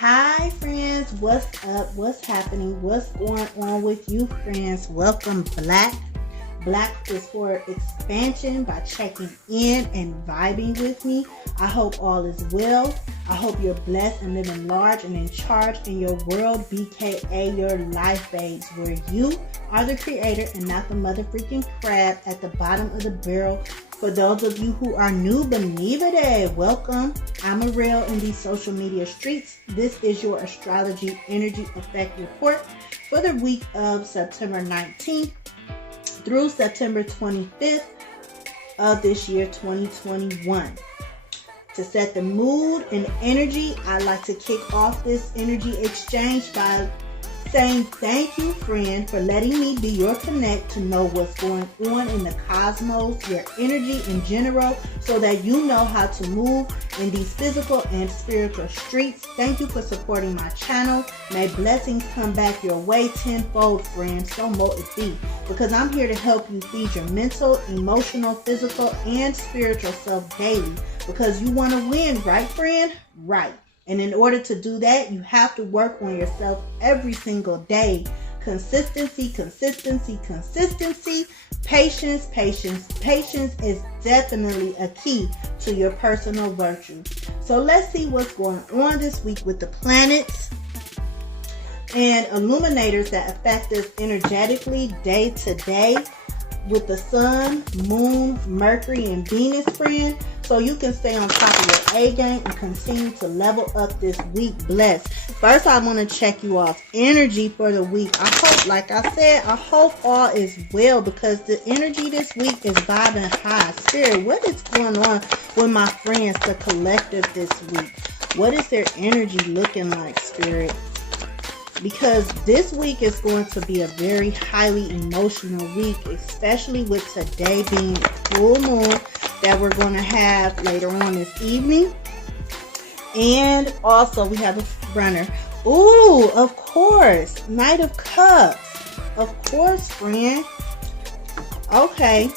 Hi friends, what's up? What's happening? What's going on with you friends? Welcome Black. Black is for expansion by checking in and vibing with me. I hope all is well. I hope you're blessed and living large and in charge in your world. B.K.A, your life babes, where you are the creator and not the mother freaking crab at the bottom of the barrel. For those of you who are new, Benivide, welcome. I'm Areayl in these social media streets. This is your astrology energy effect report for the week of September 19th through September 25th of this year, 2021. To set the mood and energy, I like to kick off this energy exchange by saying thank you, friend, for letting me be your connect to know what's going on in the cosmos, your energy in general, so that you know how to move in these physical and spiritual streets. Thank you for supporting my channel. May blessings come back your way tenfold, friend. So mo it be. Because I'm here to help you feed your mental, emotional, physical, and spiritual self daily. Because you want to win, right, friend? Right. And in order to do that, you have to work on yourself every single day. Consistency, consistency, consistency. Patience, patience, patience is definitely a key to your personal virtue. So let's see what's going on this week with the planets and illuminators that affect us energetically day to day with the sun, moon, Mercury, and Venus, friend. So you can stay on top of your A game and continue to level up this week. Blessed. First, I want to check you off energy for the week. I hope, like I said, I hope all is well because the energy this week is vibing high. Spirit, what is going on with my friends, the collective this week? What is their energy looking like, Spirit? Because this week is going to be a very highly emotional week, especially with today being full moon that we're going to have later on this evening. And also we have a runner. Ooh, of course. Knight of Cups. Of course, friend. Okay.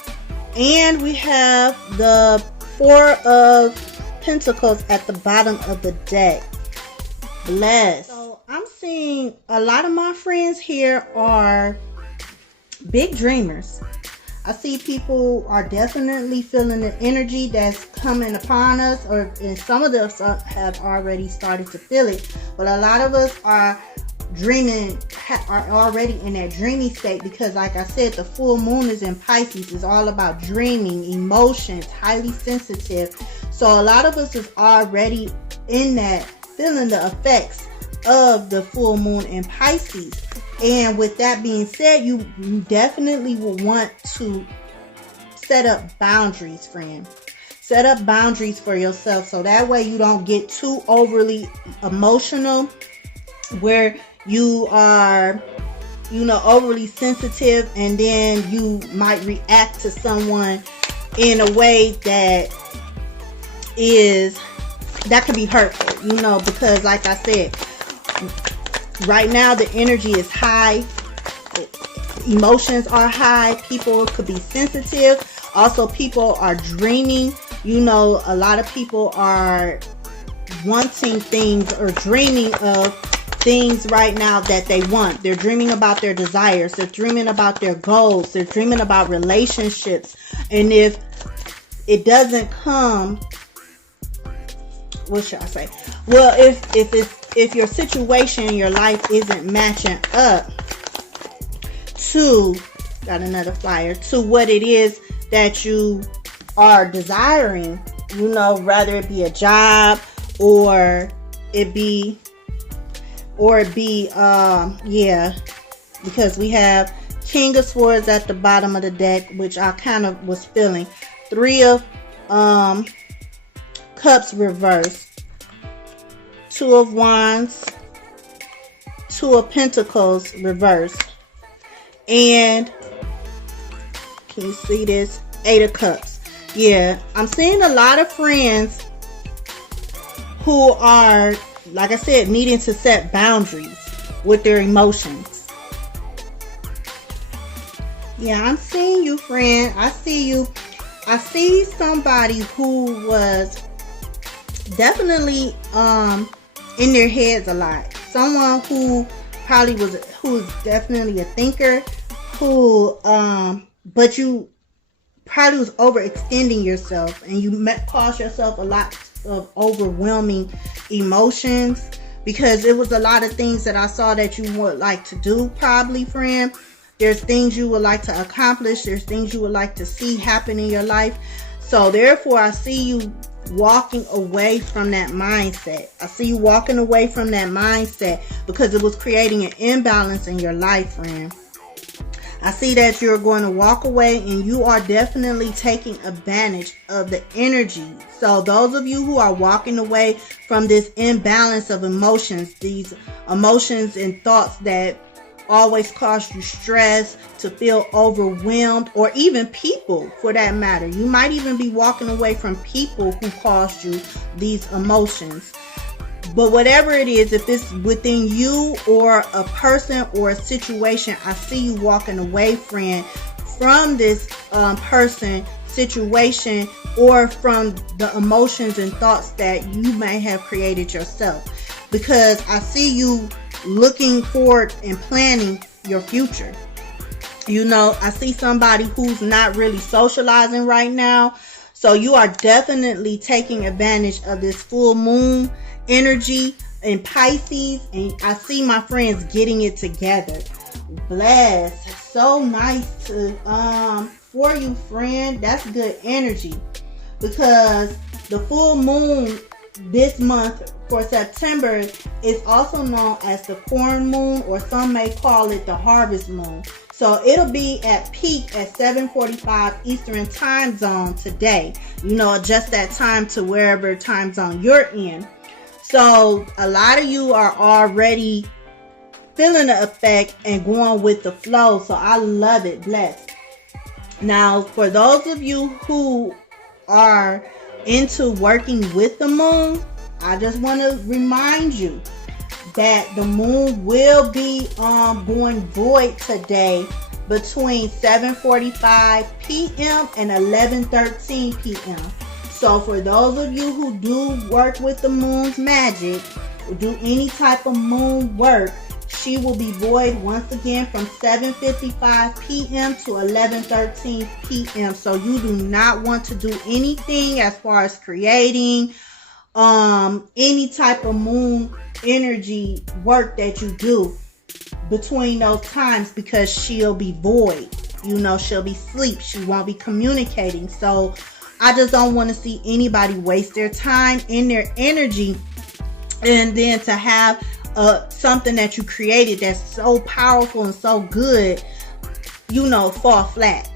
And we have the Four of Pentacles at the bottom of the deck. Bless. So I'm seeing a lot of my friends here are big dreamers. I see people are definitely feeling the energy that's coming upon us, and some of us have already started to feel it. But a lot of us are dreaming, are already in that dreamy state because, like I said, the full moon is in Pisces. It's all about dreaming, emotions, highly sensitive. So a lot of us is already in that, feeling the effects of the full moon in Pisces. And with that being said, you definitely will want to set up boundaries, friend. Set up boundaries for yourself so that way you don't get too overly emotional where you are, overly sensitive, and then you might react to someone in a way that could be hurtful, because like I said, right now the energy is high, emotions are high, people could be sensitive. Also, people are dreaming. A lot of people are wanting things or dreaming of things right now that they want. They're dreaming about their desires. They're dreaming about their goals. They're dreaming about relationships. And if it doesn't come, what should I say? Well, if your situation in your life isn't matching up to, got another flyer, to what it is that you are desiring, rather it be a job or it be, because we have King of Swords at the bottom of the deck, which I kind of was feeling. Three of Cups reversed. Two of Wands. Two of Pentacles reversed. And can you see this? Eight of Cups. Yeah, I'm seeing a lot of friends who are, like I said, needing to set boundaries with their emotions. Yeah, I'm seeing you, friend. I see you. I see somebody who was definitely in their heads a lot. Someone who who's definitely a thinker, but you probably was overextending yourself, and you caused yourself a lot of overwhelming emotions, because it was a lot of things that I saw that you would like to do, probably, friend. There's things you would like to accomplish. There's things you would like to see happen in your life. So therefore, I see you walking away from that mindset. I see you walking away from that mindset because it was creating an imbalance in your life, friend. I see that you're going to walk away, and you are definitely taking advantage of the energy. So those of you who are walking away from this imbalance of emotions, these emotions and thoughts that always cause you stress, to feel overwhelmed, or even people for that matter. You might even be walking away from people who caused you these emotions. But whatever it is, if it's within you or a person or a situation, I see you walking away, friend, from this person, situation, or from the emotions and thoughts that you may have created yourself. Because I see you looking forward and planning your future. You know, I see somebody who's not really socializing right now. So you are definitely taking advantage of this full moon energy in Pisces, and I see my friends getting it together. Bless. So nice to for you, friend. That's good energy, because the full moon this month for September is also known as the corn moon, or some may call it the harvest moon. So it'll be at peak at 7:45 Eastern time zone today. You know, adjust that time to wherever time zone you're in. So a lot of you are already feeling the effect and going with the flow. So I love it. Bless. Now, for those of you who are into working with the moon, I just want to remind you that the moon will be going void today between 7:45 p.m. and 11:13 p.m. So for those of you who do work with the moon's magic, or do any type of moon work, she will be void once again from 7:55 p.m. to 11:13 p.m. So you do not want to do anything as far as creating any type of moon energy work that you do between those times, because she'll be void. You know, she'll be asleep. She won't be communicating. So I just don't want to see anybody waste their time and their energy, and then to have something that you created that's so powerful and so good, you know, fall flat.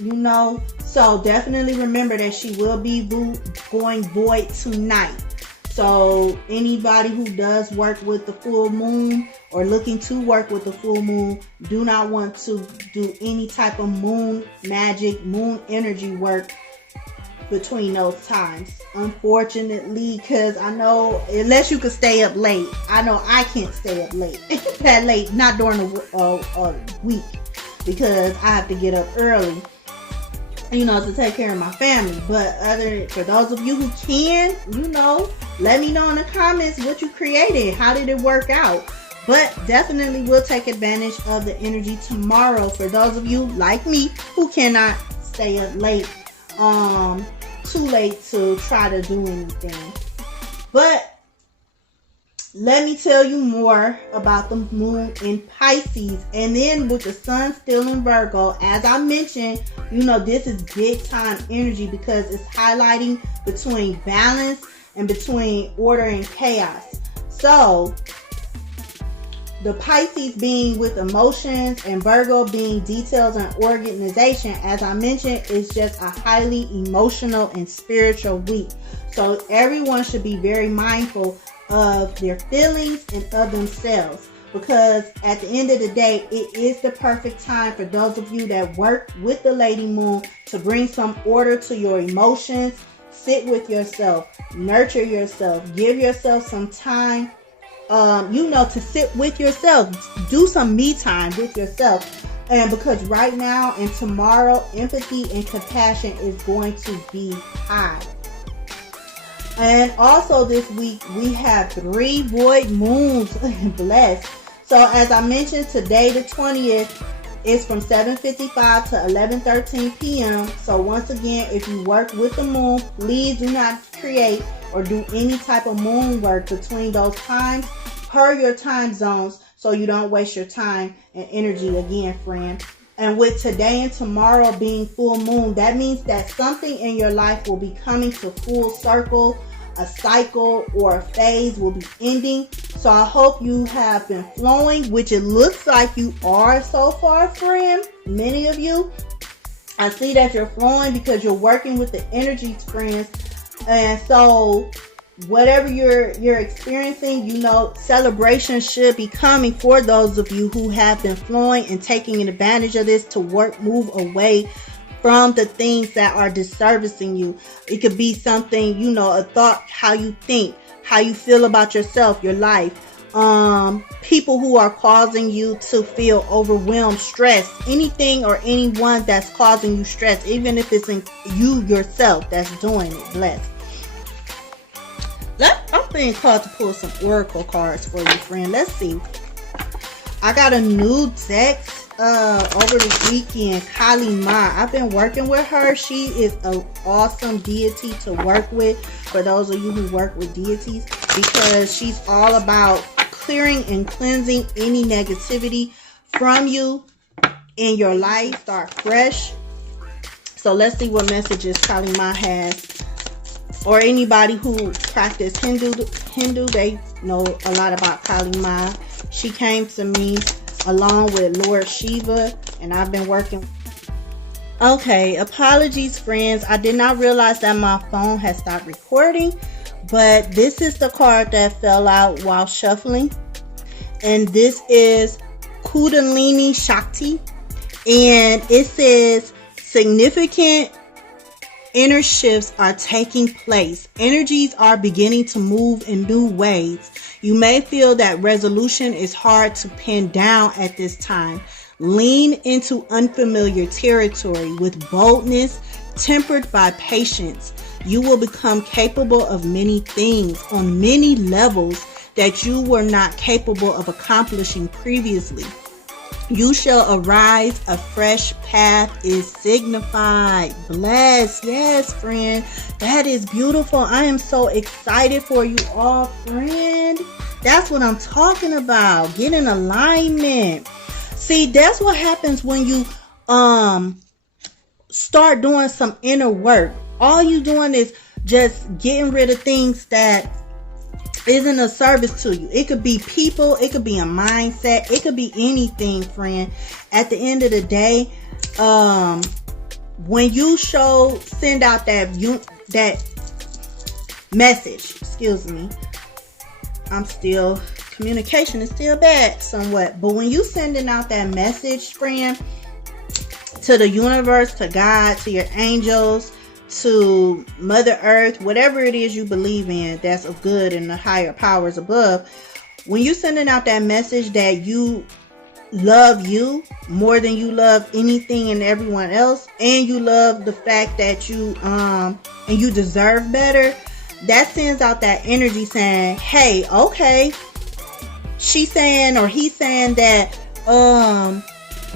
You know, so definitely remember that she will be going void tonight. So anybody who does work with the full moon or looking to work with the full moon, do not want to do any type of moon magic, moon energy work between those times, unfortunately, because I know, unless you could stay up late, I know I can't stay up late that late, not during a week, because I have to get up early, you know, to take care of my family. But for those of you who can, you know, let me know in the comments what you created, how did it work out. But definitely we'll take advantage of the energy tomorrow for those of you like me who cannot stay up late, too late to try to do anything. But let me tell you more about the moon in Pisces, and then with the sun still in Virgo, as I mentioned, you know, this is big time energy because it's highlighting between balance and between order and chaos. So the Pisces being with emotions and Virgo being details and organization, as I mentioned, is just a highly emotional and spiritual week. So everyone should be very mindful of their feelings and of themselves, because at the end of the day, it is the perfect time for those of you that work with the Lady Moon to bring some order to your emotions. Sit with yourself, nurture yourself, give yourself some time, you know, to sit with yourself, do some me time with yourself. And because right now and tomorrow, empathy and compassion is going to be high. And also this week we have 3 void moons. Blessed. So as I mentioned, today the 20th is from 7:55 to 11:13 p.m. So once again, if you work with the moon, please do not create or do any type of moon work between those times per your time zones, so you don't waste your time and energy again, friend. And with today and tomorrow being full moon, that means that something in your life will be coming to full circle. A cycle or a phase will be ending. So I hope you have been flowing, which it looks like you are so far, friend. Many of you, I see that you're flowing because you're working with the energies, friends. And so whatever you're experiencing, you know, celebration should be coming for those of you who have been flowing and taking advantage of this to move away from the things that are disservicing you. It could be something, you know, a thought, how you think, how you feel about yourself, your life. People who are causing you to feel overwhelmed, stressed, anything or anyone that's causing you stress, even if it's in you yourself that's doing it. Blessed. I'm being called to pull some oracle cards for you, friend. Let's see. I got a new deck over the weekend. Kali Ma. I've been working with her. She is an awesome deity to work with for those of you who work with deities, because she's all about clearing and cleansing any negativity from you in your life. Start fresh. So let's see what messages Kali Ma has. Or anybody who practice Hindu, they know a lot about Kali Ma. She came to me along with Lord Shiva, and I've been working. Okay, apologies, friends. I did not realize that my phone had stopped recording, but this is the card that fell out while shuffling, and this is Kundalini Shakti, and it says significant inner shifts are taking place. Energies are beginning to move in new ways. You may feel that resolution is hard to pin down at this time. Lean into unfamiliar territory with boldness, tempered by patience. You will become capable of many things on many levels that you were not capable of accomplishing previously. You shall arise, a fresh path is signified. Bless. Yes, friend. That is beautiful. I am so excited for you all, friend. That's what I'm talking about. Get in alignment. See, that's what happens when you start doing some inner work. All you doing is just getting rid of things that isn't a service to you. It could be people, it could be a mindset, it could be anything, friend. At the end of the day, when you send out that message, excuse me, communication is still bad somewhat, but when you sending out that message, friend, to the universe, to God, to your angels, to Mother Earth, whatever it is you believe in that's of good and the higher powers above, when you sending out that message that you love you more than you love anything and everyone else, and you love the fact that you and you deserve better, that sends out that energy saying, hey, okay, she's saying or he's saying that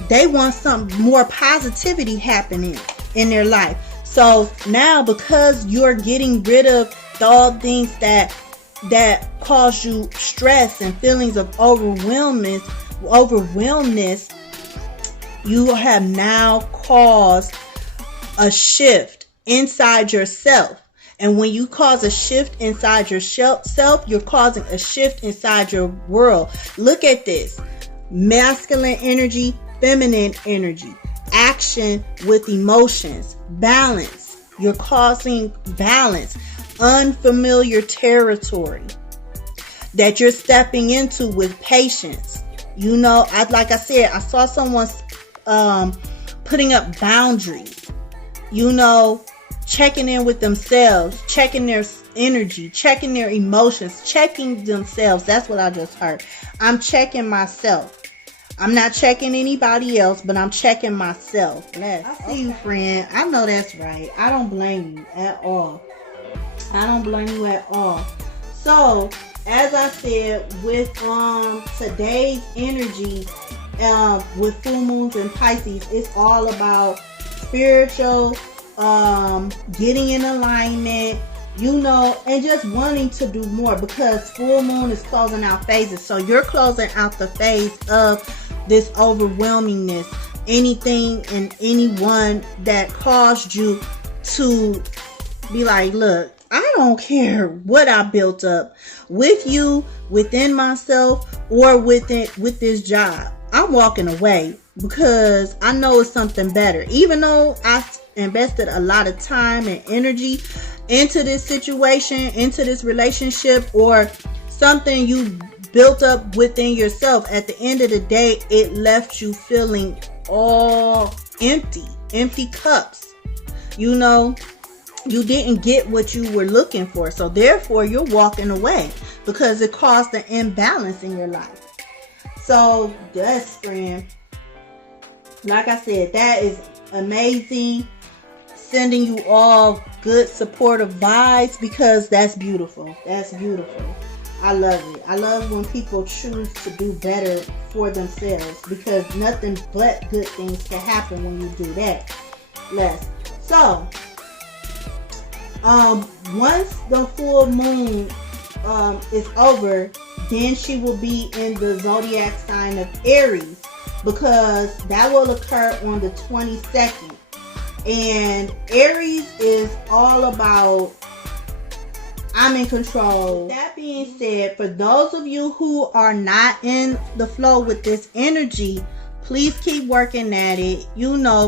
they want some more positivity happening in their life. So now, because you're getting rid of all things that cause you stress and feelings of overwhelmness, you have now caused a shift inside yourself. And when you cause a shift inside yourself, you're causing a shift inside your world. Look at this. Masculine energy, feminine energy. Action with emotions. Balance. You're causing balance. Unfamiliar territory that you're stepping into with patience. You know, like I said, I saw someone putting up boundaries. You know, checking in with themselves, checking their energy, checking their emotions, checking themselves. That's what I just heard. I'm checking myself. I'm not checking anybody else, but I'm checking myself. I see you, friend. I know that's right. I don't blame you at all. I don't blame you at all. So, as I said, with today's energy, with full moons and Pisces, it's all about spiritual, getting in alignment, and just wanting to do more, because full moon is closing out phases. So you're closing out the phase of this overwhelmingness, anything and anyone that caused you to be like, look, I don't care what I built up with you, within myself, or with this job. I'm walking away because I know it's something better. Even though I invested a lot of time and energy into this situation, into this relationship, or something you built up within yourself, at the end of the day, it left you feeling all empty cups. You didn't get what you were looking for. So therefore, you're walking away because it caused an imbalance in your life. So, yes, friend. Like I said, that is amazing. Sending you all good, supportive vibes, because that's beautiful. That's beautiful. I love it. I love when people choose to do better for themselves, because nothing but good things can happen when you do that. So, once the full moon is over, then she will be in the zodiac sign of Aries, because that will occur on the 22nd. And Aries is all about, I'm in control. That being said, for those of you who are not in the flow with this energy, please keep working at it.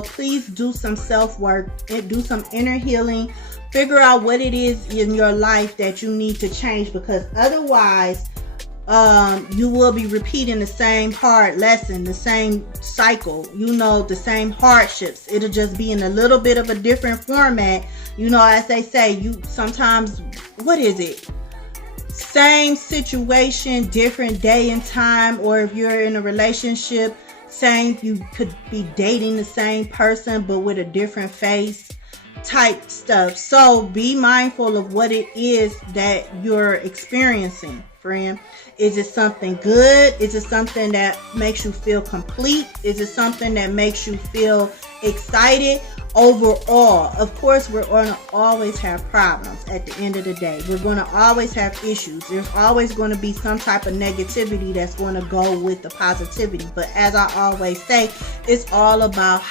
Please do some self-work, do some inner healing. Figure out what it is in your life that you need to change, because otherwise you will be repeating the same hard lesson, the same cycle, the same hardships. It'll just be in a little bit of a different format. As they say, sometimes, what is it? Same situation, different day and time. Or if you're in a relationship, you could be dating the same person but with a different face type stuff. So be mindful of what it is that you're experiencing, friend. Is it something good? Is it something that makes you feel complete? Is it something that makes you feel excited? Overall, of course, we're going to always have problems at the end of the day. We're going to always have issues. There's always going to be some type of negativity that's going to go with the positivity. But as I always say, it's all about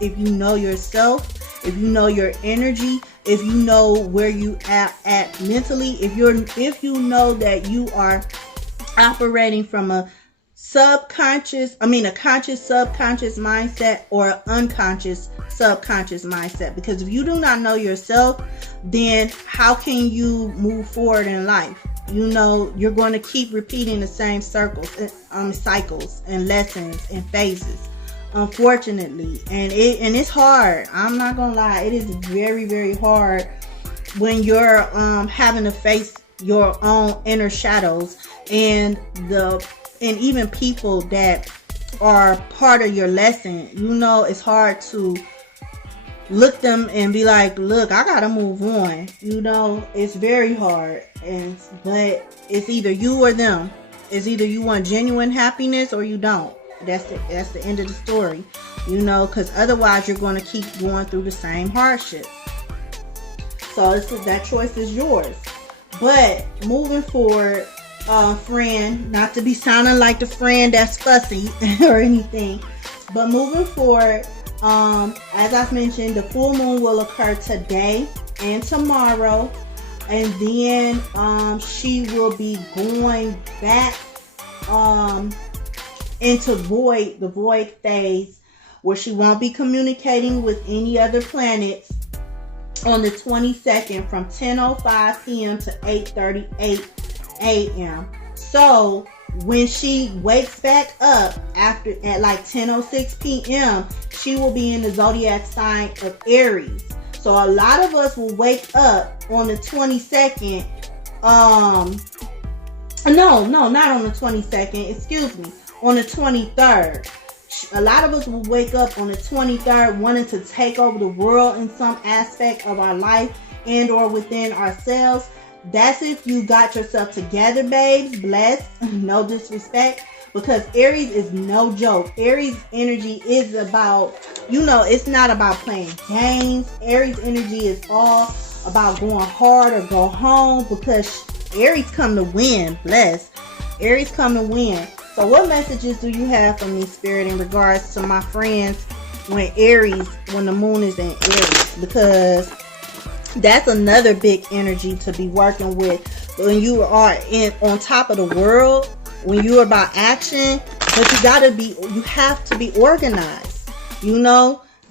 if you know yourself, if you know your energy, if you know where you at mentally, if you know that you are operating from a conscious subconscious mindset, or an unconscious subconscious mindset. Because if you do not know yourself, then how can you move forward in life? You're going to keep repeating the same cycles and lessons and phases, unfortunately. And it's hard. I'm not gonna lie, it is very, very hard when you're having to face your own inner shadows, and even people that are part of your lesson. It's hard to look them and be like, look, I gotta move on. It's very hard. But it's either you or them. It's either you want genuine happiness or you don't. That's the end of the story. Because otherwise you're going to keep going through the same hardship. So that choice is yours. But moving forward, friend, not to be sounding like the friend that's fussy or anything, but moving forward, as I've mentioned, the full moon will occur today and tomorrow, and then she will be going back into the void phase, where she won't be communicating with any other planets on the 22nd from 10:05 p.m. to 8:38 a.m. So when she wakes back up at like 10:06 p.m., she will be in the zodiac sign of Aries. So a lot of us will wake up on the 22nd. No, not on the 22nd. Excuse me. On the 23rd. A lot of us will wake up on the 23rd wanting to take over the world in some aspect of our life. and or within ourselves. That's if you got yourself together, babes. Blessed. No disrespect. Because Aries is no joke. Aries energy is about, it's not about playing games. Aries energy is all about going hard or go home, because Aries come to win. Bless. Aries come to win. So what messages do you have for me, Spirit, in regards to my friends when the moon is in Aries? Because that's another big energy to be working with when you are on top of the world, when you're about action. But you have to be organized.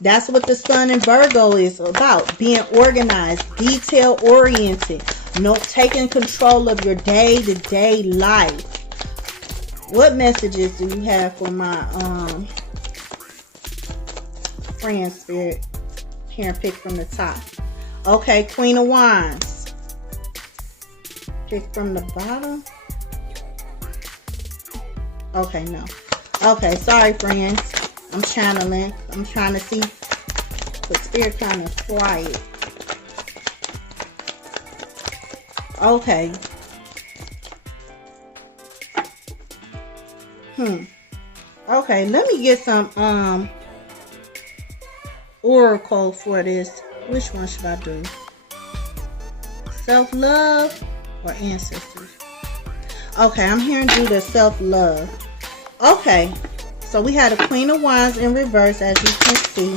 That's what the sun in Virgo is about, being organized, detail oriented, taking control of your day-to-day life. What messages do you have for my friend, Spirit? Here, and pick from the top. Okay, Queen of Wands. Pick from the bottom. Okay, no. Okay, sorry, friends. I'm channeling. I'm trying to see. But Spirit kind of quiet. Okay. Okay, let me get some oracle for this. Which one should I do? Self-love or ancestors? Okay, I'm hearing do the self-love. Okay, so we had a Queen of Wands in reverse, as you can see,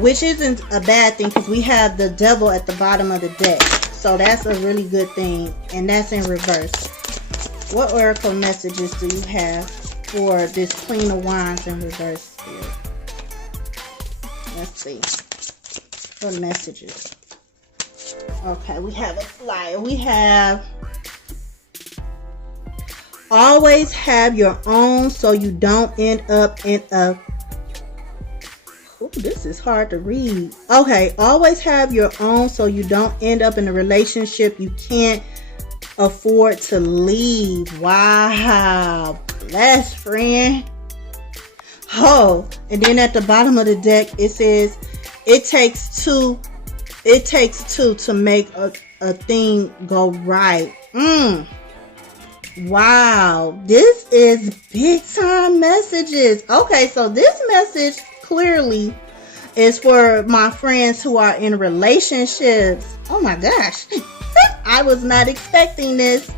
which isn't a bad thing because we have the Devil at the bottom of the deck. So that's a really good thing, and that's in reverse. What oracle messages do you have for this Queen of Wands in reverse, Spirit? Let's see. What messages? Okay, we have a flyer. We have always have your own so you don't end up in a... Ooh, this is hard to read. Okay, always have your own so you don't end up in a relationship you can't afford to leave. Wow. Bless, friend. Oh, and then at the bottom of the deck it says it takes two to make a thing go right. Wow, this is big time messages. Okay, so this message clearly is for my friends who are in relationships. Oh my gosh. I was not expecting this.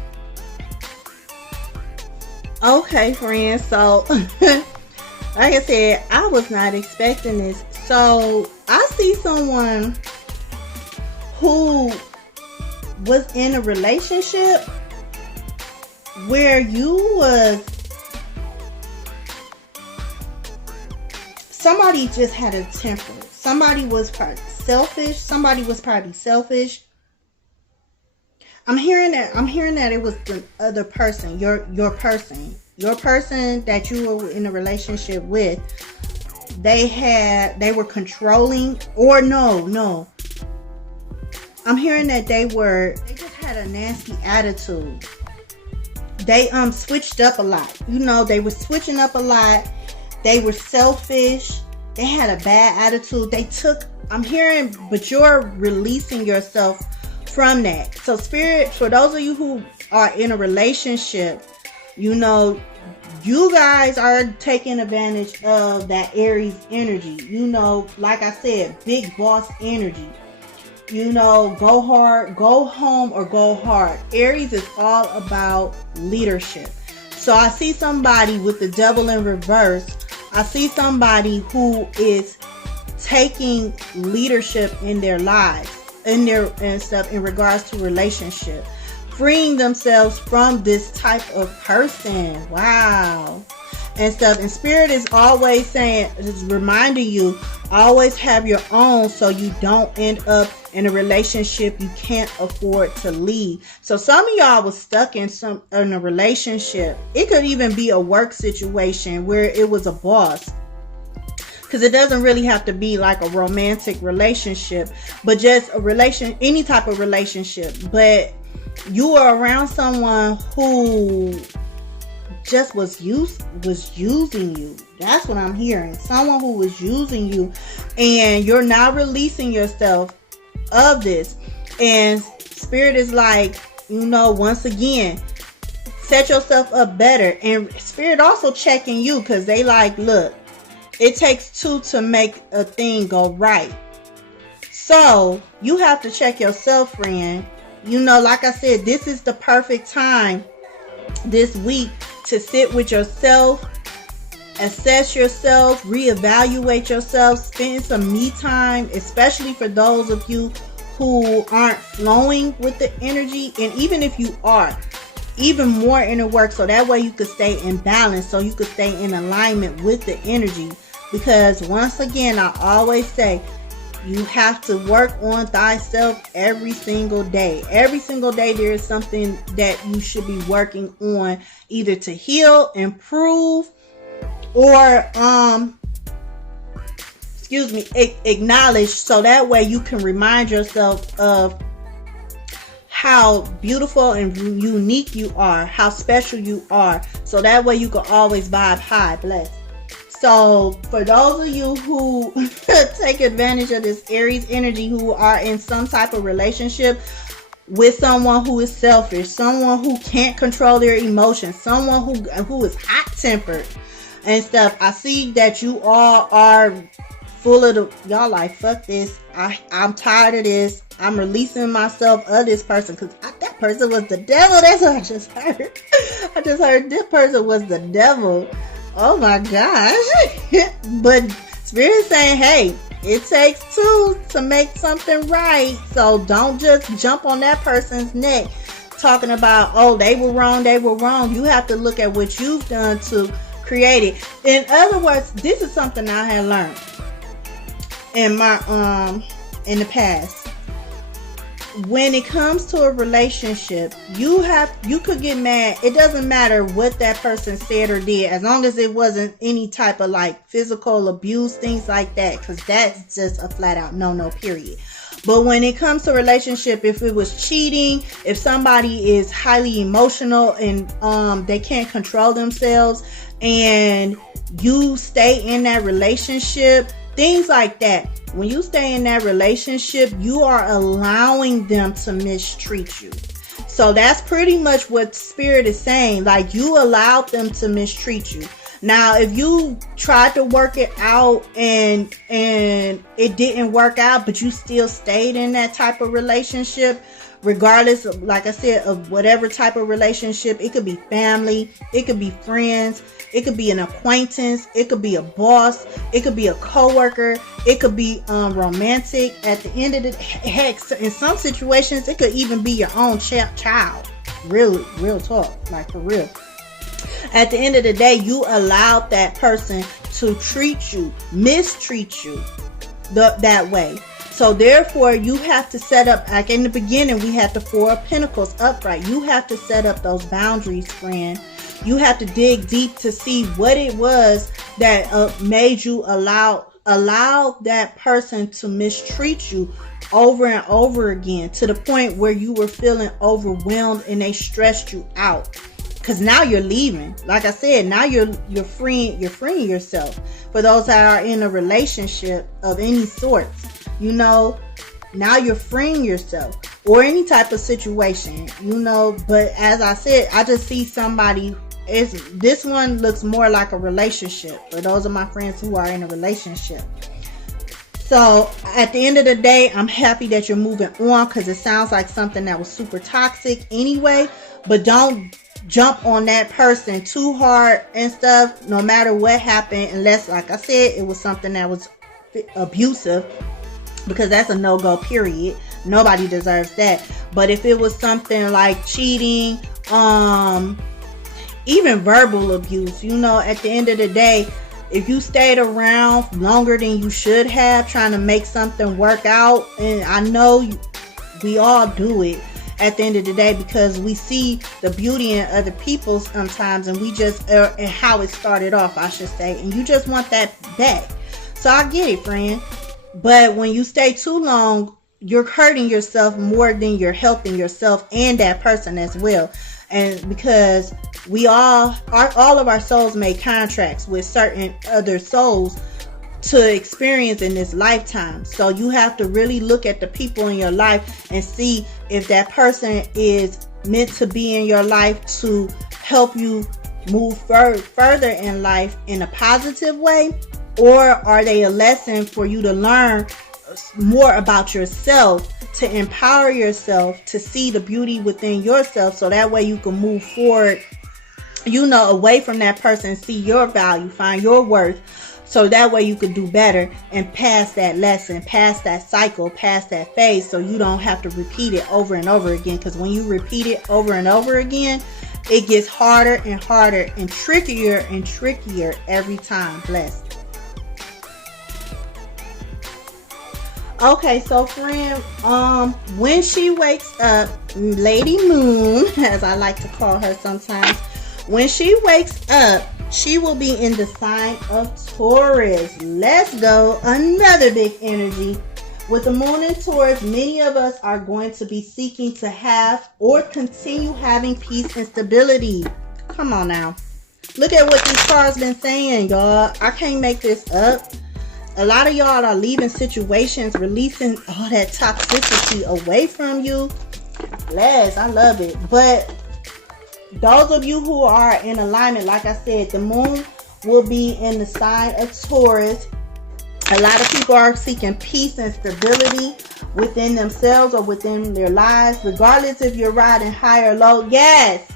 Okay, friends, so like I said, I was not expecting this. So I see someone who was in a relationship where somebody just had a temper. Somebody was probably selfish. I'm hearing that it was the other person, your person that you were in a relationship with. They were controlling, or no. I'm hearing that they just had a nasty attitude. They switched up a lot. They were switching up a lot. They were selfish. They had a bad attitude. I'm hearing, but you're releasing yourself from that. So Spirit, for those of you who are in a relationship, you guys are taking advantage of that Aries energy. Like I said, big boss energy. Go hard, go home, or go hard. Aries is all about leadership. So I see somebody with the Devil in reverse. I see somebody who is taking leadership in their lives, and stuff in regards to relationship, freeing themselves from this type of person. Wow. And stuff. And Spirit is always saying, is reminding you, always have your own so you don't end up in a relationship you can't afford to leave. So some of y'all was stuck in a relationship. It could even be a work situation where it was a boss. Because it doesn't really have to be like a romantic relationship, but just any type of relationship. But you are around someone who just was using you. That's what I'm hearing. Someone who was using you, and you're now releasing yourself of this. And Spirit is like, once again, set yourself up better. And Spirit also checking you, because they like, look, it takes two to make a thing go right. So you have to check yourself, friend. Like I said, this is the perfect time this week to sit with yourself, assess yourself, reevaluate yourself, spend some me time, especially for those of you who aren't flowing with the energy. And even if you are, even more inner work, so that way you could stay in balance, so you could stay in alignment with the energy. Because once again, I always say, you have to work on thyself every single day. Every single day there is something that you should be working on, either to heal, improve, or acknowledge, so that way you can remind yourself of how beautiful and unique you are, how special you are, so that way you can always vibe high. Bless. So for those of you who take advantage of this Aries energy, who are in some type of relationship with someone who is selfish, someone who can't control their emotions, someone who is hot-tempered and stuff, I see that you all are full of y'all like, fuck this, I'm tired of this, I'm releasing myself of this person, because that person was the devil. That's what I just heard. I just heard this person was the devil. Oh my gosh. But Spirit saying, hey, it takes two to make something right. So don't just jump on that person's neck talking about, oh, they were wrong. You have to look at what you've done to create it. In other words, this is something I had learned in my in the past. When it comes to a relationship, you could get mad. It doesn't matter what that person said or did, as long as it wasn't any type of like physical abuse, things like that, because that's just a flat out no, period. But when it comes to a relationship, if it was cheating, if somebody is highly emotional and they can't control themselves, and you stay in that relationship, things like that. When you stay in that relationship, you are allowing them to mistreat you. So that's pretty much what Spirit is saying. Like, you allowed them to mistreat you. Now, if you tried to work it out and it didn't work out, but you still stayed in that type of relationship, regardless of, like I said, of whatever type of relationship, it could be family, it could be friends, it could be an acquaintance, it could be a boss, it could be a coworker, it could be romantic. At the end of the heck, in some situations, it could even be your own child. Real talk, like for real. At the end of the day, you allowed that person to mistreat you that way. So therefore, you have to set up, like in the beginning, we had the Four of Pentacles upright. You have to set up those boundaries, friend. You have to dig deep to see what it was that made you allow that person to mistreat you over and over again, to the point where you were feeling overwhelmed and they stressed you out. Because now you're leaving. Like I said, now you're freeing yourself. For those that are in a relationship of any sort, now you're freeing yourself, or any type of situation, but as I said, I just see somebody, this one looks more like a relationship, for those of my friends who are in a relationship. So at the end of the day, I'm happy that you're moving on, because it sounds like something that was super toxic anyway. But don't jump on that person too hard and stuff, no matter what happened, unless, like I said, it was something that was abusive, because that's a no-go, period. Nobody deserves that. But if it was something like cheating, even verbal abuse, at the end of the day, if you stayed around longer than you should have, trying to make something work out, and I know we all do it at the end of the day, because we see the beauty in other people sometimes, and we just, and how it started off, I should say, and you just want that back. So I get it, friend. But when you stay too long, you're hurting yourself more than you're helping yourself and that person as well. And because all of our souls make contracts with certain other souls to experience in this lifetime. So you have to really look at the people in your life and see if that person is meant to be in your life to help you move further in life in a positive way, or are they a lesson for you to learn more about yourself, to empower yourself, to see the beauty within yourself, so that way you can move forward, away from that person, see your value, find your worth, so that way you could do better and pass that lesson, pass that cycle, pass that phase, so you don't have to repeat it over and over again. Because when you repeat it over and over again, it gets harder and harder and trickier every time. Bless. Okay, so friend, when she wakes up, Lady Moon, as I like to call her sometimes, when she wakes up, she will be in the sign of Taurus. Let's go. Another big energy. With the moon in Taurus, many of us are going to be seeking to have or continue having peace and stability. Come on now. Look at what these cards been saying, y'all. I can't make this up. A lot of y'all are leaving situations, releasing all that toxicity away from you. Bless. I love it. But those of you who are in alignment, like I said, the moon will be in the sign of Taurus. A lot of people are seeking peace and stability within themselves or within their lives, regardless if you're riding high or low. Yes.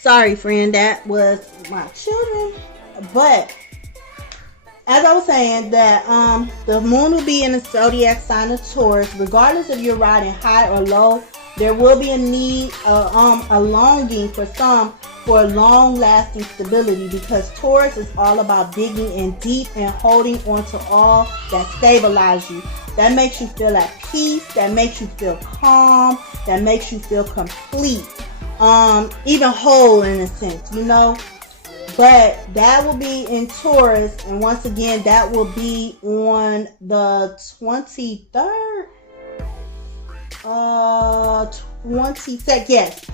Sorry, friend, that was my children. But as I was saying, that the moon will be in the zodiac sign of Taurus. Regardless if you're riding high or low, there will be a need, a longing for long-lasting stability, because Taurus is all about digging in deep and holding on to all that stabilizes you. That makes you feel at peace. That makes you feel calm. That makes you feel complete. Even whole in a sense, But that will be in Taurus, and once again, that will be on the 23rd. 22nd, yes.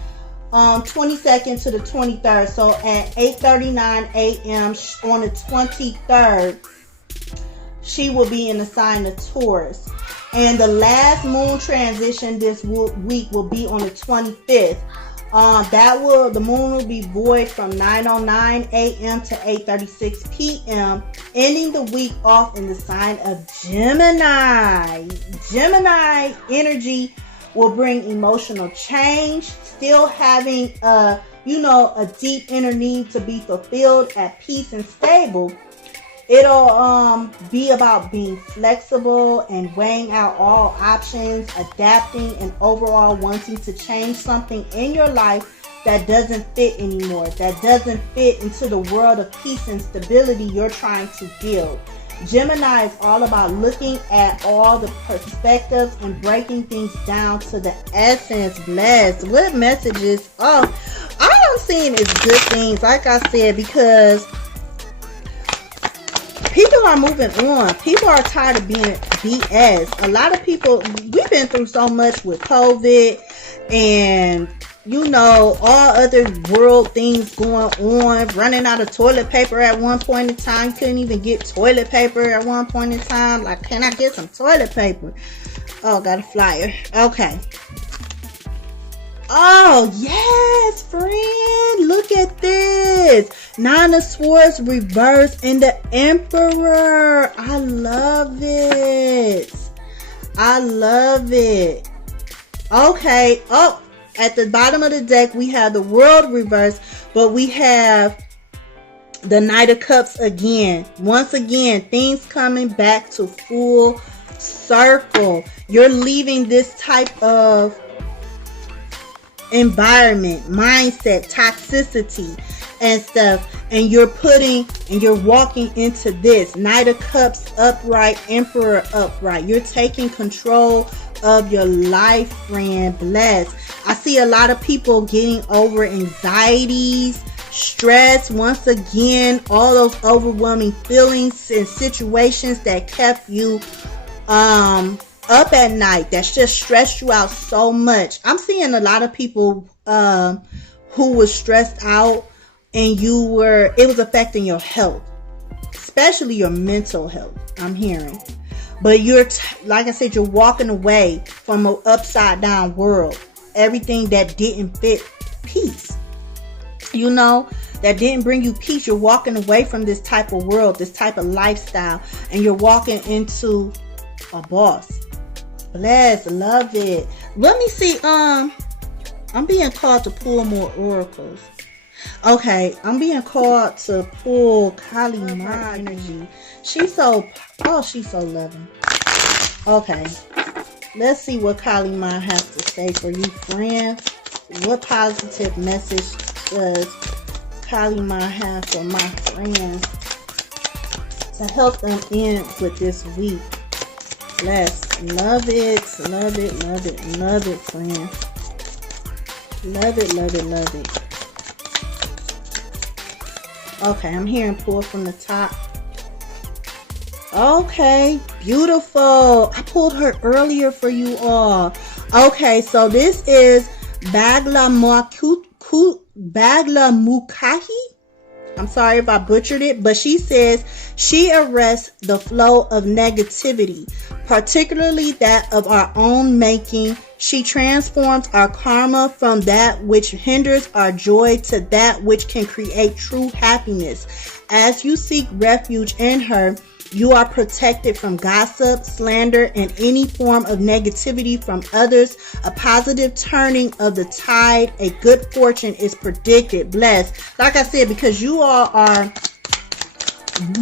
22nd to the 23rd. So at 8:39 a.m. on the 23rd, she will be in the sign of Taurus. And the last moon transition this week will be on the 25th. The moon will be void from 9:09 a.m. to 8:36 p.m., ending the week off in the sign of Gemini. Gemini energy will bring emotional change, still having a deep inner need to be fulfilled, at peace and stable. It'll be about being flexible and weighing out all options, adapting, and overall wanting to change something in your life that doesn't fit anymore, that doesn't fit into the world of peace and stability you're trying to build. Gemini is all about looking at all the perspectives and breaking things down to the essence. Bless. What messages? Oh, all I'm seeing is good things, like I said, because people are moving on. People are tired of being BS. A lot of people, we've been through so much with COVID and, all other world things going on. Running out of toilet paper at one point in time. Couldn't even get toilet paper at one point in time. Like, can I get some toilet paper? Oh, got a flyer. Okay. Oh, yes, friend. Look at this. Nine of Swords reversed in the Emperor. I love it. I love it. Okay. Oh, at the bottom of the deck, we have the World reversed, but we have the Knight of Cups again. Once again, things coming back to full circle. You're leaving this type of environment, mindset, toxicity and stuff, and you're walking into this Knight of Cups upright, Emperor upright. You're taking control of your life, friend. Bless. I see a lot of people getting over anxieties, stress. Once again, all those overwhelming feelings and situations that kept you up at night, that's just stressed you out so much. I'm seeing a lot of people who was stressed out and it was affecting your health, especially your mental health, I'm hearing. But like I said, you're walking away from an upside down world. Everything that didn't fit peace, that didn't bring you peace. You're walking away from this type of world, this type of lifestyle, and you're walking into a boss. Bless, love it. Let me see. I'm being called to pull more oracles. Okay, I'm being called to pull Kali Ma energy. She's so loving. Okay, let's see what Kali Ma has to say for you, friends. What positive message does Kali Ma have for my friends to help them in with this week? Bless. Love it, love it, love it, love it, friends. Love it, love it, love it. Okay, I'm hearing pull from the top. Okay, beautiful. I pulled her earlier for you all. Okay, so this is Baglamukahi. I'm sorry if I butchered it, but she says she arrests the flow of negativity, particularly that of our own making. She transforms our karma from that which hinders our joy to that which can create true happiness. As you seek refuge in her, you are protected from gossip, slander, and any form of negativity from others. A positive turning of the tide, a good fortune is predicted. Blessed. Like I said, because you all are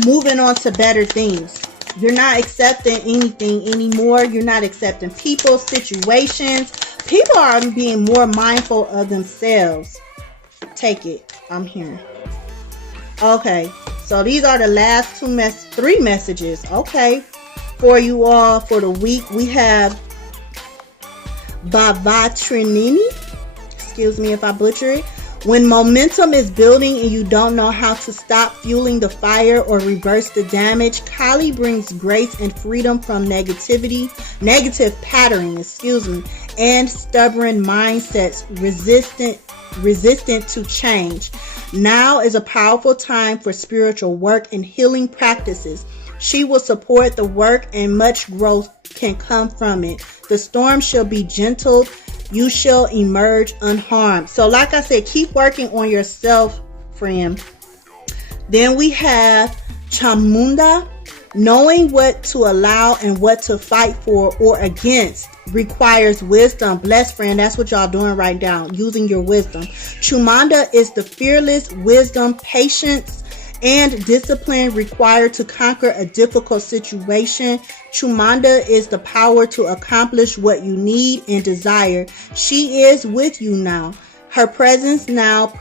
moving on to better things. You're not accepting anything anymore. You're not accepting people, situations. People are being more mindful of themselves. Take it. I'm here. Okay. So these are the last three messages, okay, for you all for the week. We have Vivatrinini. Excuse me if I butcher it. When momentum is building and you don't know how to stop fueling the fire or reverse the damage, Kali brings grace and freedom from negative patterning, and stubborn mindsets resistant to change. Now is a powerful time for spiritual work and healing practices. She will support the work and much growth can come from it. The storm shall be gentled. You shall emerge unharmed. So like I said, keep working on yourself, friend. Then we have Chamunda. Knowing what to allow and what to fight for or against requires wisdom. Blessed friend, that's what y'all doing right now, using your wisdom. Chamunda is the fearless wisdom, patience, and discipline required to conquer a difficult situation. Chamunda is the power to accomplish what you need and desire. She is with you now. Her presence now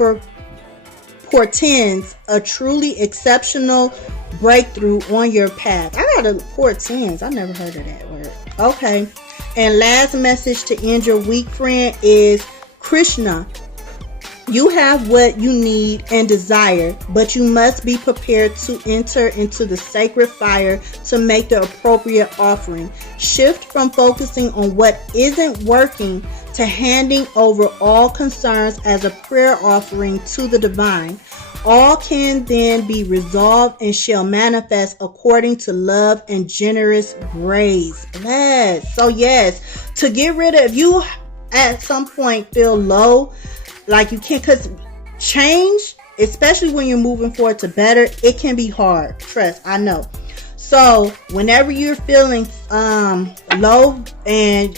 portends a truly exceptional breakthrough on your path. I got a portends. I never heard of that word. Okay. And last message to end your week, friend, is Krishna. You have what you need and desire, but you must be prepared to enter into the sacred fire to make the appropriate offering. Shift from focusing on what isn't working to handing over all concerns as a prayer offering to the divine. All can then be resolved and shall manifest according to love and generous grace. Bless. So yes, to get rid of, if you at some point feel low, like you can't, because change, especially when you're moving forward to better, it can be hard. Trust, I know. So whenever you're feeling low and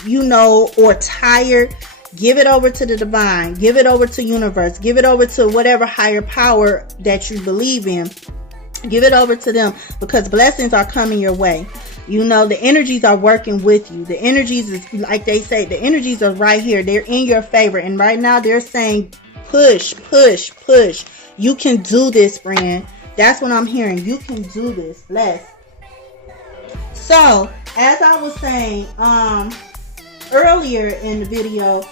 or tired, give it over to the divine, give it over to universe, give it over to whatever higher power that you believe in. Give it over to them, because blessings are coming your way. The energies are working with you. The energies is, like they say, the energies are right here. They're in your favor. And right now they're saying, push, push, push. You can do this, friend. That's what I'm hearing. You can do this. Bless. So, as I was saying earlier in the video,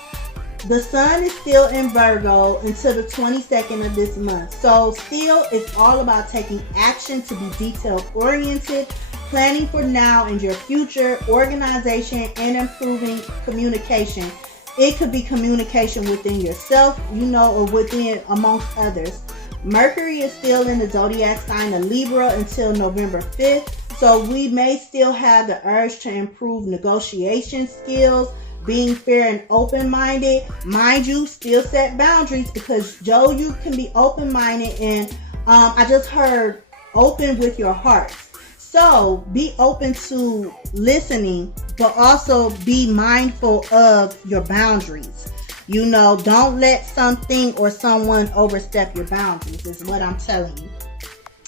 the sun is still in Virgo until the 22nd of this month. So still, it's all about taking action to be detail oriented, planning for now and your future, organization, and improving communication. It could be communication within yourself, you know, or within amongst others. Mercury is still in the zodiac sign of Libra until November 5th. So we may still have the urge to improve negotiation skills, being fair and open-minded. Mind you, still set boundaries, because Joe, you can be open-minded, and I just heard open with your heart. So be open to listening, but also be mindful of your boundaries. You know, don't let something or someone overstep your boundaries, is what I'm telling you.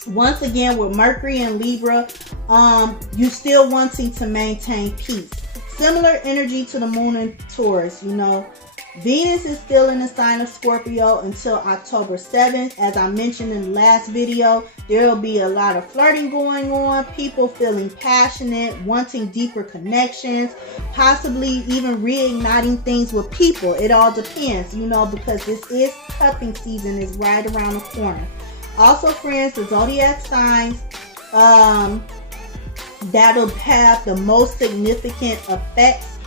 Once again, with Mercury and Libra, you still wanting to maintain peace. Similar energy to the moon and Taurus, you know. Venus is still in the sign of Scorpio until October 7th. As I mentioned in the last video, there will be a lot of flirting going on, people feeling passionate, wanting deeper connections, possibly even reigniting things with people. It all depends, you know, because this is cupping season, is right around the corner. Also, friends, the zodiac signs that'll have the most significant effects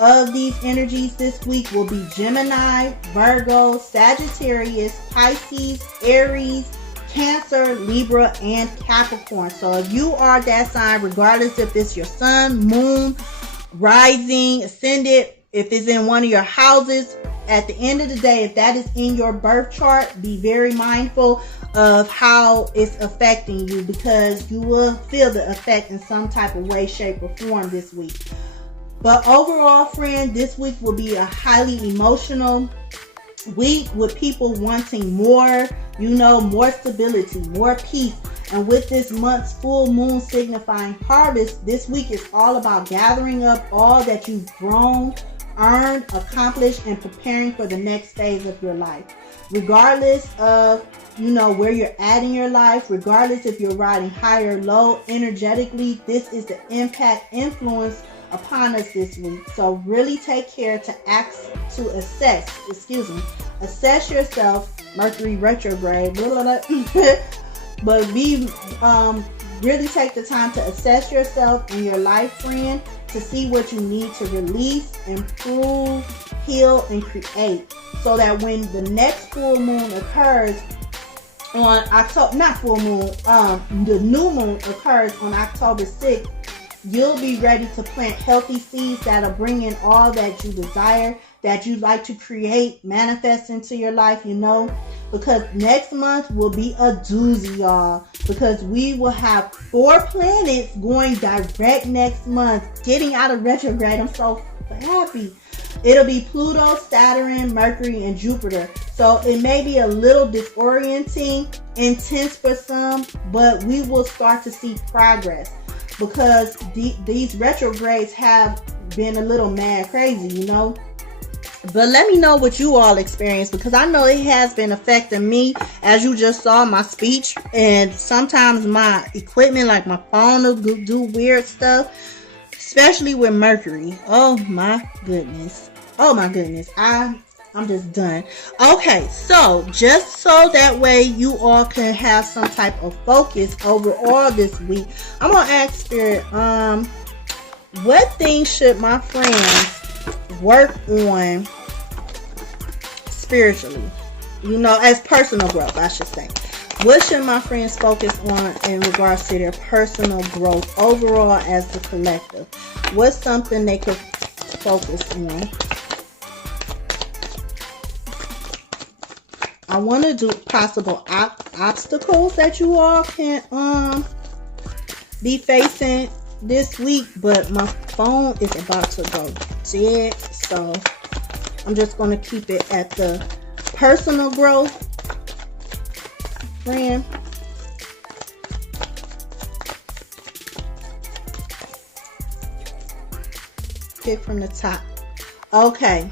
of these energies this week will be Gemini, Virgo, Sagittarius, Pisces, Aries, Cancer, Libra, and Capricorn. So if you are that sign, regardless if it's your sun, moon, rising, ascendant, if it's in one of your houses, at the end of the day, if that is in your birth chart, be very mindful of how it's affecting you, because you will feel the effect in some type of way, shape, or form this week. But overall, friend, this week will be a highly emotional week with people wanting more, you know, more stability, more peace. And with this month's full moon signifying harvest, this week is all about gathering up all that you've grown, earned, accomplished, and preparing for the next phase of your life. Regardless of, you know, where you're at in your life, regardless if you're riding high or low energetically, this is the impact influence upon us this week. So really take care to assess yourself. Mercury retrograde, but be really take the time to assess yourself and your life, friend, to see what you need to release, improve, heal, and create, so that when the next full moon occurs on October, the new moon occurs on October 6th, you'll be ready to plant healthy seeds that'll bring in all that you desire, that you like to create, manifest into your life, you know. Because next month will be a doozy, y'all. Because we will have 4 planets going direct next month, getting out of retrograde. I'm so happy. It'll be Pluto, Saturn, Mercury, and Jupiter. So it may be a little disorienting, intense for some, but we will start to see progress. Because these retrogrades have been a little mad crazy, you know. But let me know what you all experience, because I know it has been affecting me, as you just saw my speech. And sometimes my equipment, like my phone, will do weird stuff, especially with Mercury. Oh my goodness. I'm just done. Okay, so just so that way you all can have some type of focus overall this week, I'm gonna ask Spirit, what things should my friends work on spiritually? You know, as personal growth, I should say. What should my friends focus on in regards to their personal growth overall as the collective? What's something they could focus on? I want to do possible obstacles that you all can be facing this week, but my phone is about to go dead, so I'm just going to keep it at the personal growth, friend. Pick from the top. Okay,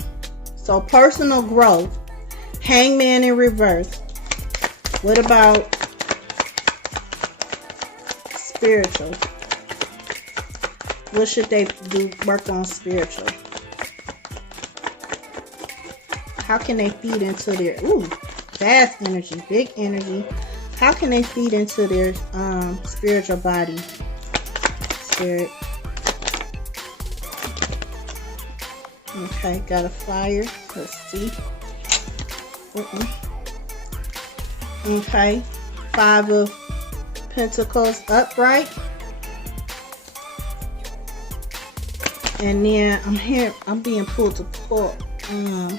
so personal growth. Hangman in reverse. What about spiritual? What should they do? Work on spiritual. How can they feed into their fast energy, big energy? How can they feed into their spiritual body? Spirit. Okay, got a flyer. Let's see. Okay, 5 of Pentacles upright. And then I'm being pulled to pull an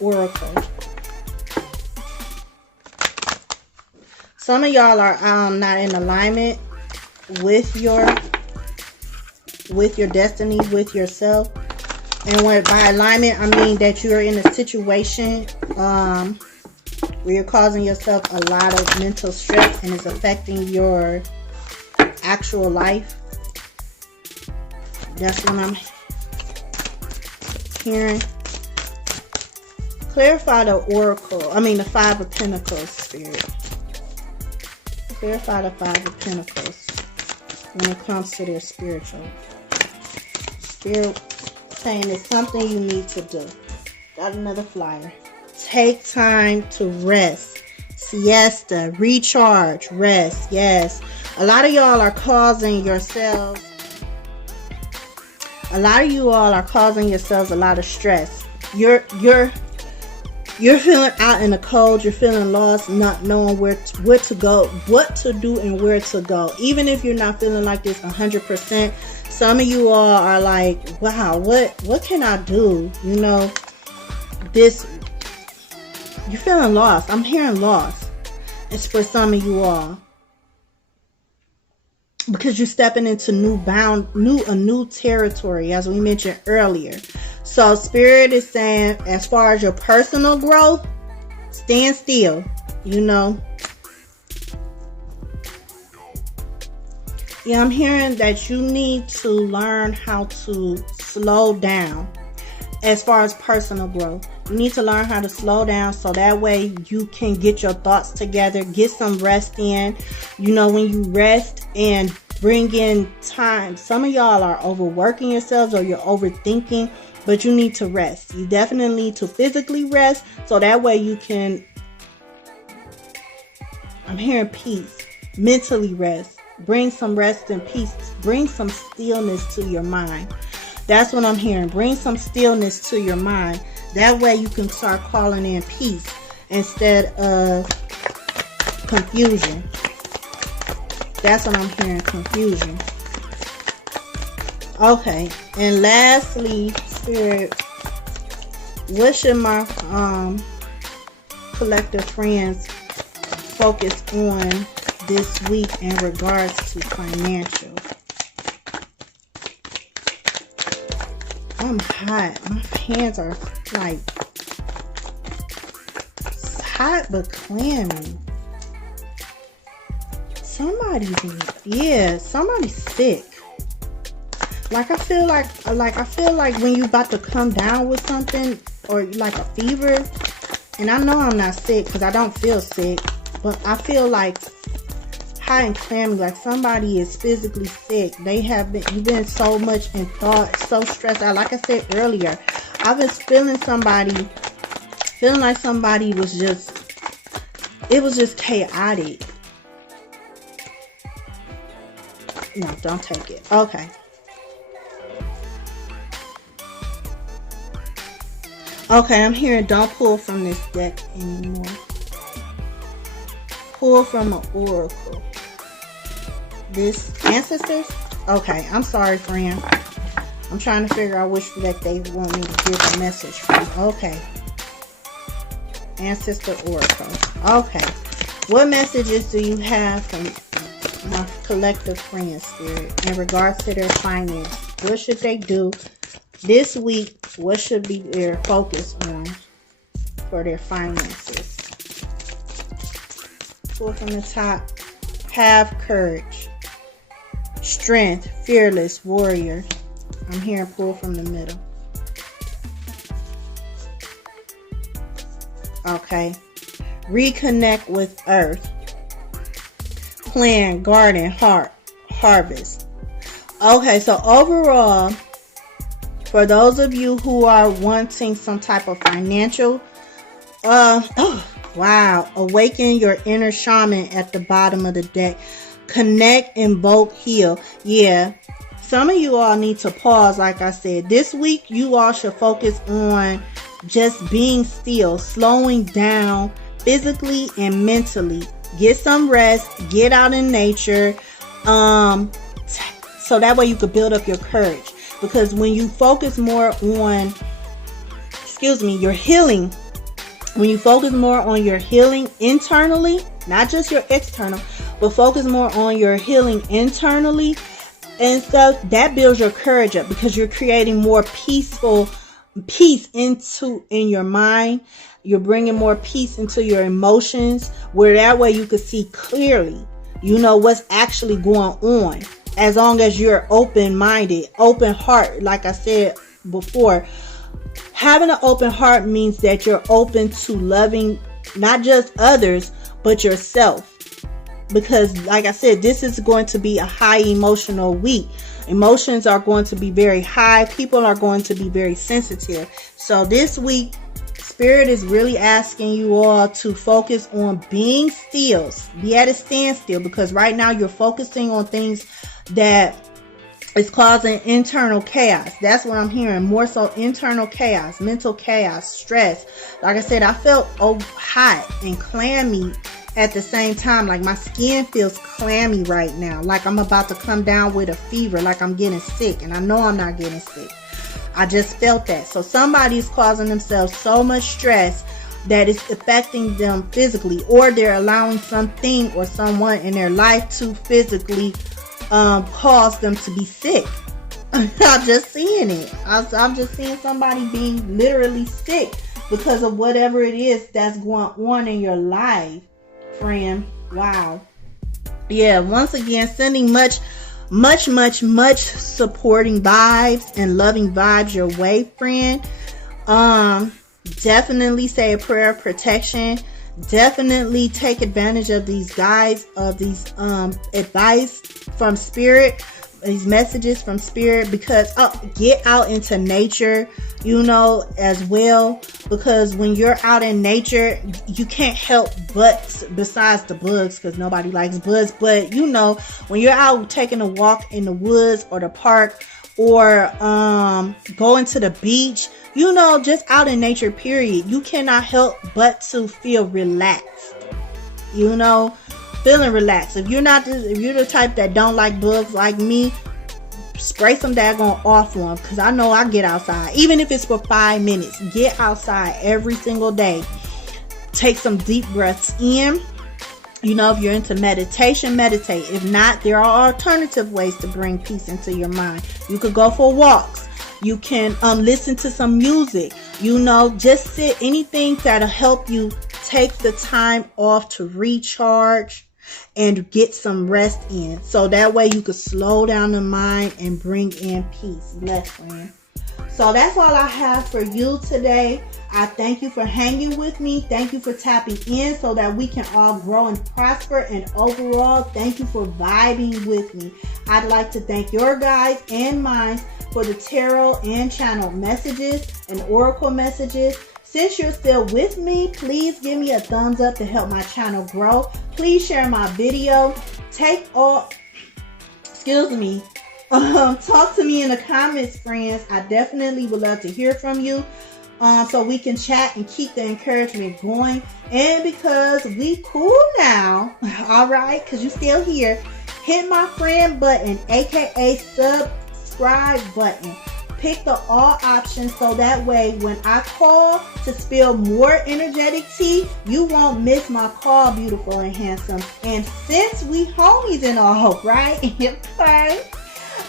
oracle. Some of y'all are not in alignment with your destiny, with yourself. And by alignment, I mean that you're in a situation where you're causing yourself a lot of mental stress and it's affecting your actual life. That's what I'm hearing. Clarify the oracle. The 5 of Pentacles, Spirit. Clarify the 5 of Pentacles when it comes to their spiritual. Spirit saying it's something you need to do. Got another flyer. Take time to rest. Siesta. Recharge. Rest. Yes. A lot of y'all are causing yourselves. A lot of you all are causing yourselves a lot of stress. You're feeling out in the cold. You're feeling lost, not knowing where to go, what to do, and where to go. Even if you're not feeling like this 100%, some of you all are like, wow, what can I do? You're feeling lost. I'm hearing lost. It's for some of you all. Because you're stepping into a new territory, as we mentioned earlier. So Spirit is saying, as far as your personal growth, stand still. Yeah, I'm hearing that you need to learn how to slow down. As far as personal growth, you need to learn how to slow down so that way you can get your thoughts together, get some rest in. When you rest and bring in time, some of y'all are overworking yourselves or you're overthinking, but you need to rest. You definitely need to physically rest so that way you can, I'm hearing peace, mentally rest. Bring some rest and peace. Bring some stillness to your mind. That's what I'm hearing. Bring some stillness to your mind. That way you can start calling in peace instead of confusion. That's what I'm hearing, confusion. Okay. And lastly, Spirit, what should my collective friends focus on this week in regards to financial? I'm hot. My hands are like hot but clammy. Somebody's sick. I feel like when you about to come down with something or like a fever, and I know I'm not sick because I don't feel sick, but I feel like hot and clammy, like somebody is physically sick. You've been so much in thought, so stressed out. Like I said earlier, I've been feeling like somebody was just chaotic. No, don't take it. Okay. Okay, I'm hearing don't pull from this deck anymore. Pull from an oracle. This ancestors? Okay, I'm sorry, friend. I'm trying to figure out which deck they want me to give a message from. Okay. Ancestor oracle. Okay. What messages do you have from my collective friends, Spirit, in regards to their finance? What should they do this week? What should be their focus on for their finances? Pull from the top. Have courage. Strength. Fearless. Warrior. I'm hearing pull from the middle. Okay. Reconnect with earth. Plan, garden, harvest. Okay, so overall, for those of you who are wanting some type of financial, awaken your inner shaman at the bottom of the deck. Connect, invoke, heal. Yeah, some of you all need to pause. Like I said, this week you all should focus on just being still, slowing down physically and mentally. Get some rest, get out in nature, so that way you could build up your courage. Because when you focus more on, your healing, when you focus more on your healing internally, not just your external, but focus more on your healing internally and stuff, that builds your courage up, because you're creating more peace in your mind. You're bringing more peace into your emotions, where that way you can see clearly, what's actually going on. As long as you're open-minded, open heart, like I said before, having an open heart means that you're open to loving not just others, but yourself. Because like I said, this is going to be a high emotional week. Emotions are going to be very high. People are going to be very sensitive. So this week, Spirit is really asking you all to focus on being still. Be at a standstill, because right now you're focusing on things that is causing internal chaos. That's what I'm hearing. More so internal chaos, mental chaos, stress. Like I said, I felt hot and clammy at the same time. Like my skin feels clammy right now. Like I'm about to come down with a fever. Like I'm getting sick. And I know I'm not getting sick. I just felt that. So somebody is causing themselves so much stress that it's affecting them physically, or they're allowing something or someone in their life to physically cause them to be sick. I'm just seeing it. I'm just seeing somebody being literally sick because of whatever it is that's going on in your life, friend. Wow. Yeah, once again, sending much supporting vibes and loving vibes your way, friend. Definitely say a prayer of protection. Definitely take advantage of these guides, of these advice from Spirit, these messages from Spirit, because get out into nature, as well, because when you're out in nature, you can't help but, besides the bugs, because nobody likes bugs, but when you're out taking a walk in the woods or the park, or going to the beach, just out in nature, period, you cannot help but to feel relaxed, feeling relaxed. If you're the type that don't like bugs like me, spray some daggone off on, because I know I get outside, even if it's for 5 minutes. Get outside every single day. Take some deep breaths in. If you're into meditation, meditate. If not, there are alternative ways to bring peace into your mind. You could go for walks. You can listen to some music. Just sit. Anything that'll help you take the time off to recharge and get some rest in, so that way you could slow down the mind and bring in peace. Bless, friend. So that's all I have for you today. I thank you for hanging with me. Thank you for tapping in so that we can all grow and prosper. And overall, thank you for vibing with me. I'd like to thank your guys and mine for the tarot and channel messages and oracle messages. Since you're still with me, please give me a thumbs up to help my channel grow. Please share my video. Talk to me in the comments, friends. I definitely would love to hear from you, so we can chat and keep the encouragement going. And because we cool now, all right, because you're still here, hit my friend button, aka subscribe button. Pick the all option, so that way when I call to spill more energetic tea, you won't miss my call, beautiful and handsome. And since we homies and all, right?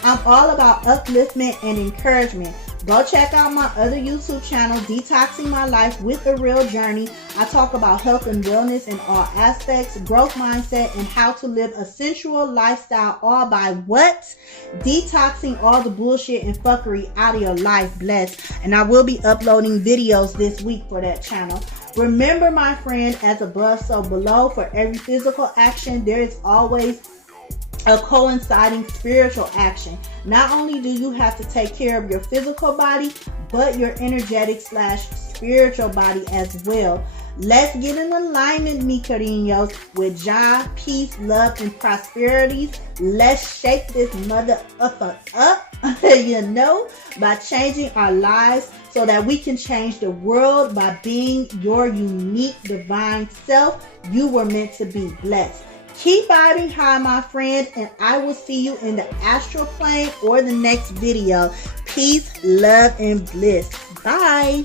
I'm all about upliftment and encouragement. Go check out my other YouTube channel, Detoxing My Life with Areayl Journey. I talk about health and wellness in all aspects, growth mindset, and how to live a sensual lifestyle, all by what? Detoxing all the bullshit and fuckery out of your life. Bless. And I will be uploading videos this week for that channel. Remember, my friend, as above, so below. For every physical action, there is always a coinciding spiritual action. Not only do you have to take care of your physical body, but your energetic / spiritual body as well. Let's get in alignment, mi cariños, with joy, peace, love, and prosperity. Let's shake this mother up, by changing our lives so that we can change the world by being your unique divine self. You were meant to be blessed. Keep vibing high, my friend, and I will see you in the astral plane or the next video. Peace, love, and bliss. Bye.